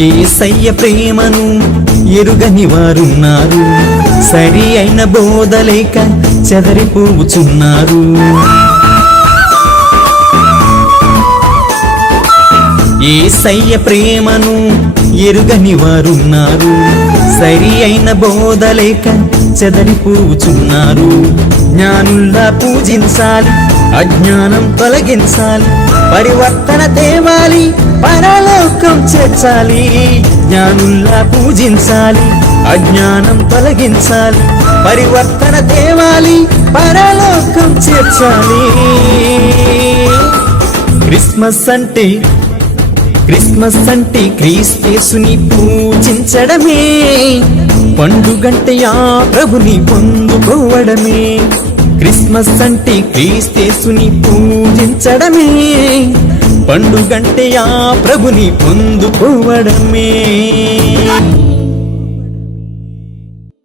యేసయ్య ప్రేమను ఎరుగని వారున్నారు, సరి అయిన బోధలేక చెదరిపోవుచున్నారు. యేసయ్య ప్రేమను ఎరుగని వారున్నారు, సరి అయిన బోధలేక చెదరిపోవుచున్నారు. జ్ఞానుల్లా పూజించాలి, అజ్ఞానం తొలగించాలి, పరివర్తన తేవాలి, పరలోకం చేర్చాలి. జ్ఞానుల్లా పూజించాలి, అజ్ఞానం తొలగించాలి, పరివర్తన తేవాలి, పరలోకం చేర్చాలి. క్రిస్మస్ అంటే క్రీస్తేసుని పూజించడమే, పండుగంటే ఆ ప్రభుని పొందుకోవడమే. క్రిస్మస్ అంటే క్రీస్తేసుని పూజించడమే, పండుగంటే ఆ ప్రభుని పొందుకోవడమే.